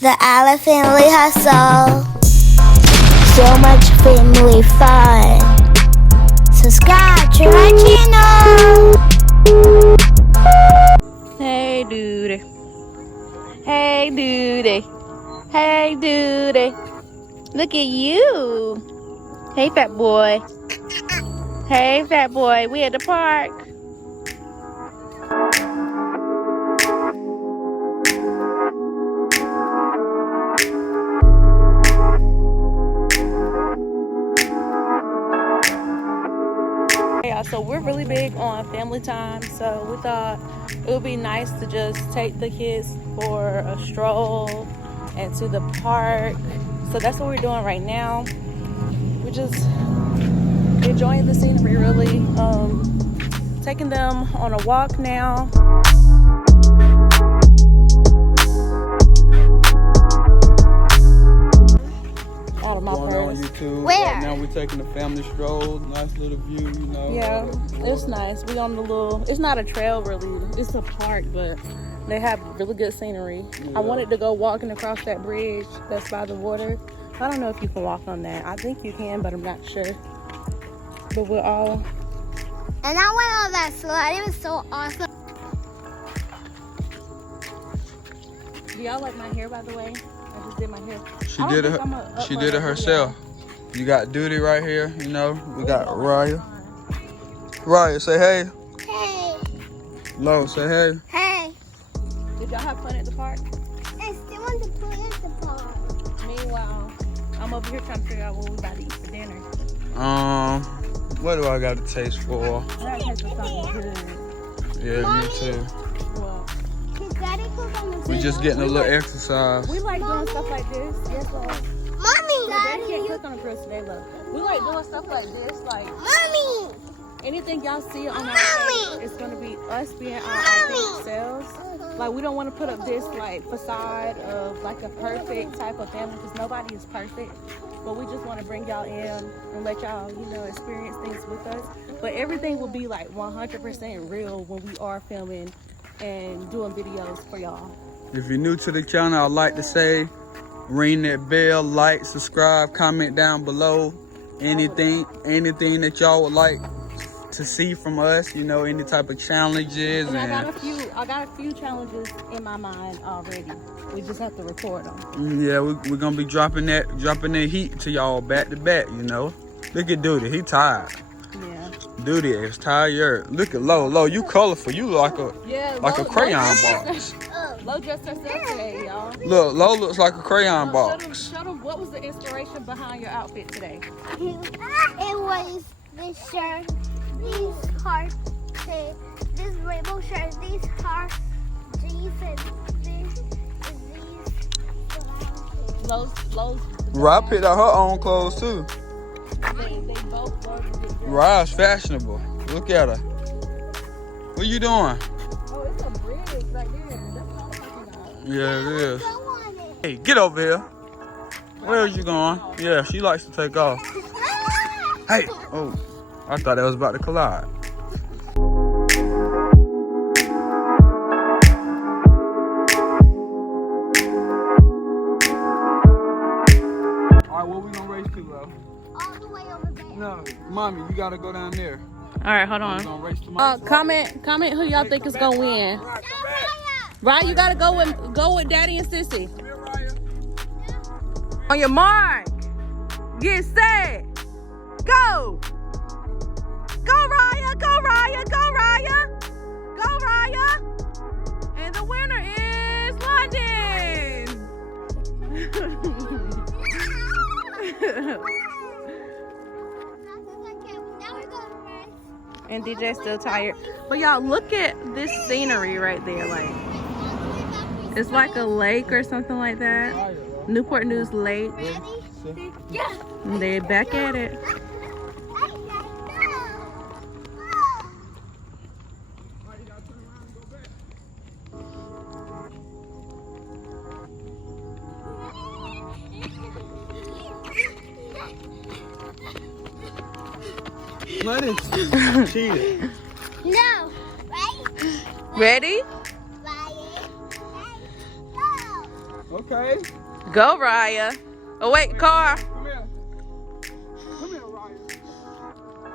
The Island Family Hustle. So much family fun. Subscribe to our channel. Hey dude. Hey dude. Hey dude. Look at you. Hey fat boy. Hey fat boy. We at the park. Yeah, so we're really big on family time, so we thought it would be nice to just take the kids for a stroll and to the park. So that's what we're doing right now. We're just enjoying the scenery, really. Taking them on a walk now. Out of my Going on purse. YouTube. Where? Right now we're taking a family stroll. Nice little view, you know. Yeah, it's nice. We on the little, it's not a trail really, it's a park, but they have really good scenery. Yeah. I wanted to go walking across that bridge that's by the water. I don't know if you can walk on that. I think you can, but I'm not sure. But we're all... And I went on that slide. It was so awesome. Do y'all like my hair, by the way? I just did my hair. She did it herself. You got Duty right here, you know. We got Raya. Raya, say hey. Hey. Lo, say hey. Hey. Did y'all have fun at the park? I still want to play at the park. Meanwhile, I'm over here trying to figure out what we about to eat for dinner. What do I got to taste for? I gotta taste for something good. Yeah, me too. Well, We just getting a little exercise. we like doing stuff like this. Yes, Lord. Mommy. Daddy can't cook on the grill today, love. We like doing stuff like this, like Mommy. anything y'all see on our Mommy. page, it's gonna be us being our authentic selves. Like we don't want to put up this like facade of like a perfect type of family because nobody is perfect. But we just want to bring y'all in and let y'all, you know, experience things with us. But everything will be like 100% real when we are filming and doing videos for y'all. If you're new to the channel, I'd like to say, ring that bell, like, subscribe, comment down below. Anything that y'all would like to see from us, you know, any type of challenges. And I got a few challenges in my mind already. We just have to record them. Yeah, we're gonna be dropping that heat to y'all back to back, you know. Look at Duty, he tired. Yeah. Duty is tired. Look at Lo, you colorful. You like a crayon box. Lo dressed herself today, y'all. Look, Lo looks like a crayon box. Show them what was the inspiration behind your outfit today. It was this shirt, these hearts, this rainbow shirt, these hearts, these, and these. Lowe's. Rye picked out her own clothes too. They both love to get dressed. Rye's fashionable. Look at her. What you doing? Oh, it's a bridge right there. That's what I'm talking about. Yeah, it is. Hey, get over here. Where are you going? Yeah, she likes to take off. Hey, oh, I thought that was about to collide. All right, what we gonna race to, Lo? All the way over there. No, mommy, you gotta go down there. All right, hold We on. gonna race to my Comment who y'all think is gonna win. Right, you gotta go with Daddy and Sissy. On your mark, get set, go. Go Raya, go Raya, go Raya, go Raya. And the winner is London. And DJ's still tired. But y'all, look at this scenery right there. Like, it's like a lake or something like that. Newport News Lake. And they back at it. Let it cheat. No. Right? Ready? Right. Okay. Okay. Go, Raya. Oh, wait, car. Come here. Come here, Ryan.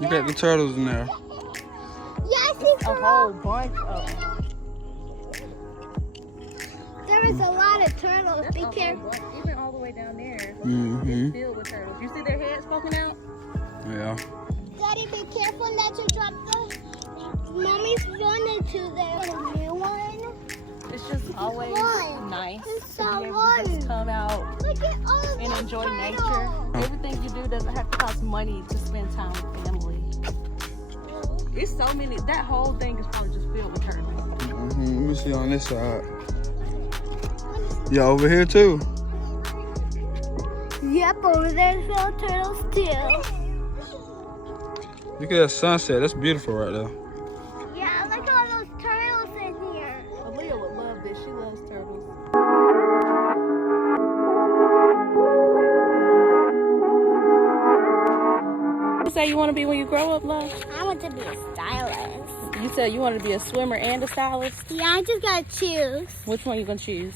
You got the turtles in there. Yeah, I see A whole bunch of them. there is a lot of turtles. Be careful. Even all the way down there. Mm-hmm. It's filled with turtles. You see their heads poking out? Yeah. Daddy, be careful not to drop the. Mommy's running to there. A new one. It's just always one. nice It's to so be able to one. just come out Look at all of and those enjoy turtles. nature. Everything you do doesn't have to cost money to spend time with family. It's so many. That whole thing is probably just filled with turtles. Mm-hmm. Let me see on this side. Yeah, over here too. Yep, over there's little turtles too. Look at that sunset. That's beautiful right there. Yeah, look at all those turtles in here. Aaliyah would love this. She loves turtles. You say you want to be when you grow up, love? I want to be a stylist. You said you want to be a swimmer and a stylist? Yeah, I just gotta choose. Which one you going to choose?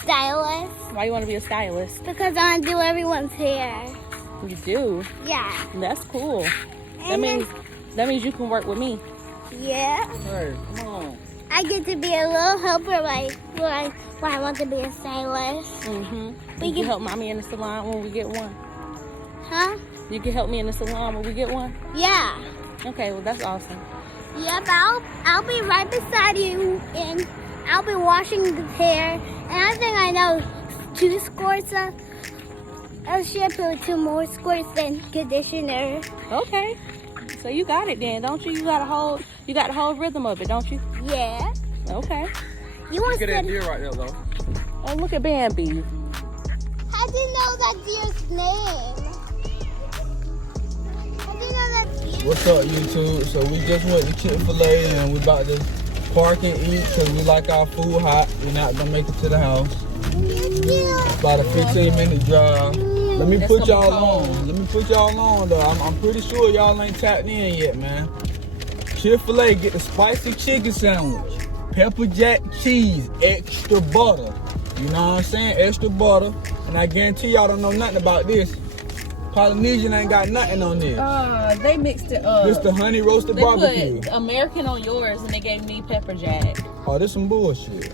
Stylist. Why you want to be a stylist? Because I want to do everyone's hair. You do? Yeah. That's cool. That And means you can work with me. yeah. Hey, come on. I get to be a little helper like when I want to be a stylist. Mm-hmm. We You can- can help mommy in the salon when we get one. Huh? You can help me in the salon when we get one? Yeah. Okay, well that's awesome. Yep, I'll be right beside you and I'll be washing the hair. And I think I know 2 squirts of shampoo, 2 more squirts than conditioner. Okay. So you got it then, don't you? You got the whole rhythm of it, don't you? Yeah. Okay. You want Look at that to? deer right there, though. Oh, look at Bambi. How do you know that deer's name? How do you know that deer's What's up, YouTube? So we just went to Chick Fil-A and we about to park and eat because we like our food hot. We're not gonna make it to the house. name? About a 15-minute drive. Let me It's put gonna be y'all cold. on. Let me put y'all on though. I'm pretty sure y'all ain't tapped in yet, man. Chick Fil-A, get the spicy chicken sandwich, pepper jack cheese, extra butter. You know what I'm saying? Extra butter. And I guarantee y'all don't know nothing about this. Polynesian ain't got nothing on this. They mixed it up. This the honey roasted They barbecue. put American on yours and they gave me pepper jack. Oh, this some bullshit.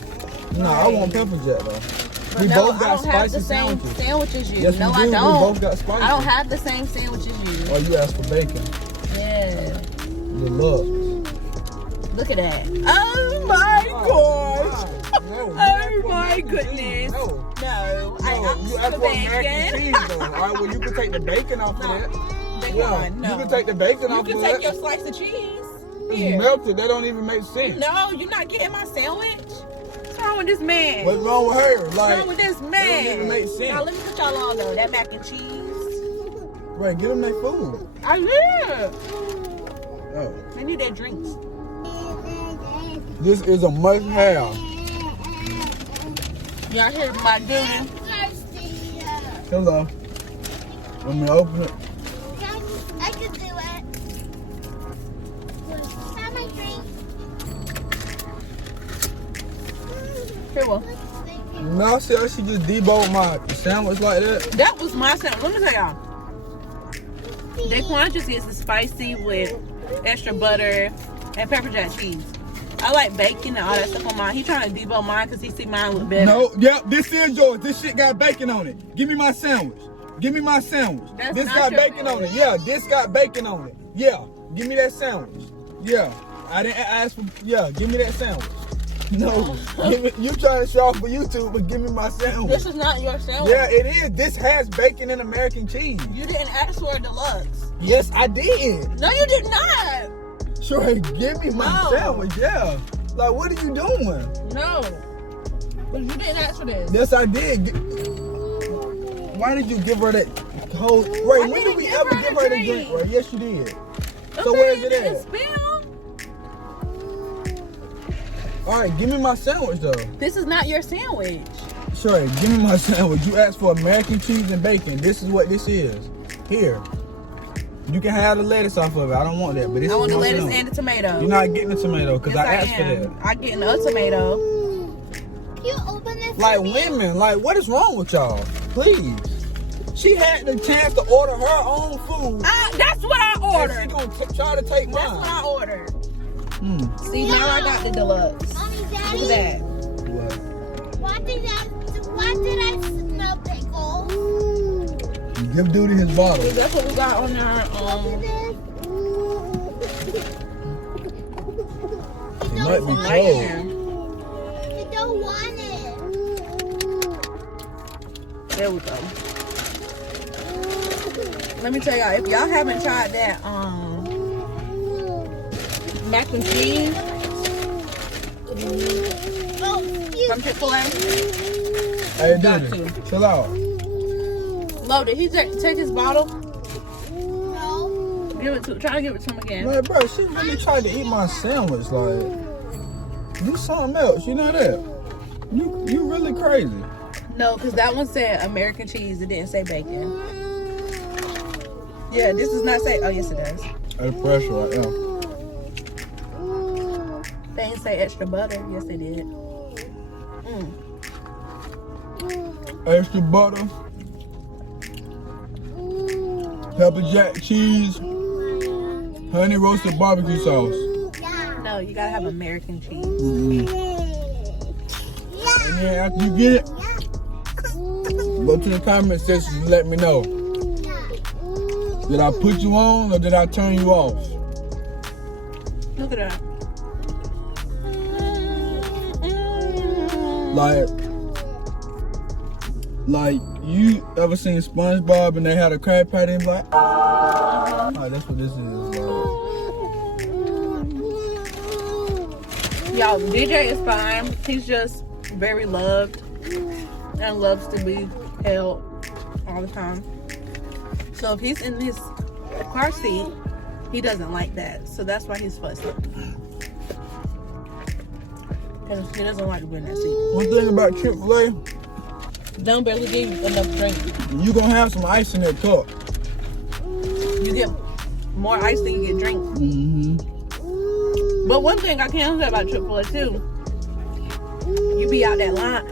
Nah, I Right. want pepper jack though. But We no, both I got don't have spicy the same sandwiches. sandwich as you. Yes, No, we I do. don't. We both got spicy. I don't have the same sandwich as you. Oh, you asked for bacon. Yeah. Good luck. Look at that. Oh my gosh. No, Oh my goodness. No, No, I you asked asked for for American bacon. cheese though. All right, well you can take the bacon off of that. Big Yeah, one. No. you can take the bacon You off can of take that. your slice of cheese. It's Here. melted. That don't even make sense. No, you're not getting my sandwich. What's wrong with this man? What's wrong with her? What's Like, wrong with this man? that don't even make sense. Now let me put y'all on though. That mac and cheese. right, give them their food. I live. Oh. They need their drinks. This is a must-have. Y'all hear my dude? Hello. Let me open it. I can do it. Have my drink. Here, well. Now see how she just deboed my sandwich like that? That was my sandwich. Let me tell y'all. Daquan just gets the spicy with extra butter and pepper jack cheese. I like bacon and all that stuff on mine. He trying to debone mine because he see mine look better. No, yeah, this is yours. This shit got bacon on it. Give me my sandwich. Give me my sandwich. That's This not got your bacon on it. Yeah, this got bacon on it. Yeah, give me that sandwich. Yeah, I didn't ask for. Yeah, give me that sandwich. No. You trying to show off for YouTube, but give me my sandwich. This is not your sandwich. Yeah, it is. This has bacon and American cheese. You didn't ask for a deluxe. Yes, I did. No, you did not. Sure, give me my sandwich. Yeah. Like, what are you doing? No. But you didn't ask for this. Yes, I did. Why did you give her that whole... Right, when did we ever give her the drink? Right? Yes, you did. So where is it at? Spill. All right, give me my sandwich, though. This is not your sandwich. Sure, give me my sandwich. You asked for American cheese and bacon. This is what this is. Here. You can have the lettuce off of it. I don't want that, but this I want is the my lettuce sandwich. and the tomato. You're not getting the tomato because Yes, I asked for that. I'm getting a tomato. Can you open this? Like for me? women, like what is wrong with y'all? Please. She had the chance to order her own food. That's what I And ordered. she gonna try to take That's what mine. I ordered. Hmm. See, now I got the deluxe. Mommy, Daddy. Look at that. What? Why did I smell pickles? Give Duty his bottle. That's what we got on our He might be right cold. here. I don't want it. There we go. Let me tell y'all, if y'all haven't tried that mac and cheese from Chick Fil-A, Hey, got Duty, to. chill out. Lo, did he take his bottle? No. Try to give it to him again. Like, bro, she really tried to eat my sandwich. Like, do something else. You know that? You really crazy. No, because that one said American cheese. It didn't say bacon. Yeah, this does not say. Oh, yes, it does. That's pressure right now. They didn't say extra butter. Yes, they did. Extra butter. Pepper jack cheese. Honey roasted barbecue sauce. No, you gotta have American cheese. And then after you get it, go to the comment section and let me know. Did I put you on or did I turn you off? Look at that. Like you ever seen SpongeBob and they had a crab patty and like, oh, that's what this is. Y'all, DJ is fine. He's just very loved and loves to be held all the time. So if he's in his car seat, he doesn't like that. So that's why he's fussing. Because he doesn't like to be in that seat. One thing about Chick Fil-A, Don't barely give you enough drink. you gonna have some ice in that cup. You get more ice than you get drink. Mm-hmm. But one thing I can say about Chick Fil-A too, you be out that line.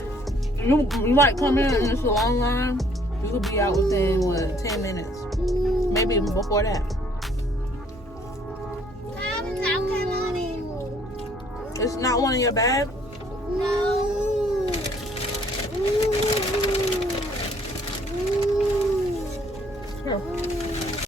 You might come in and it's a long line. You could be out within 10 minutes, maybe even before that. It's not one in your bag. No. Here.